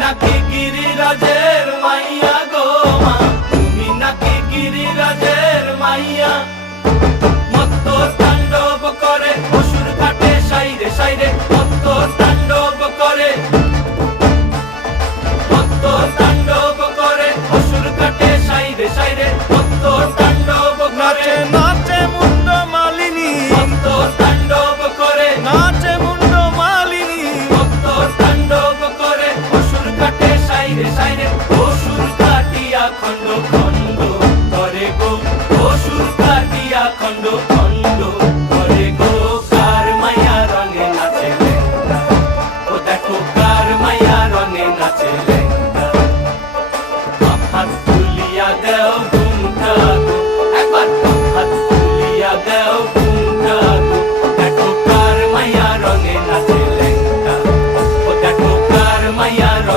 নাকি গিরিরাজের মাইয়া গো মা, তুমি নাকি গিরিরাজের মাইয়া। মত্ত তাণ্ডব করে অসুর ঘাটে সাইরে সাইরে, মত্ত তাণ্ডব করে, মত্ত তাণ্ডব করে অসুর ঘাটে সাইরে সাইরে, মত্ত তাণ্ডব করে। নাচে মুন্ড মালিনী, মত্ত তাণ্ডব করে, নাচে মুন্ড মালিনী, মত্ত তাণ্ডব করে অসুর ঘাটে সাইরে সাইরে, অসুর কাটিয়া খণ্ড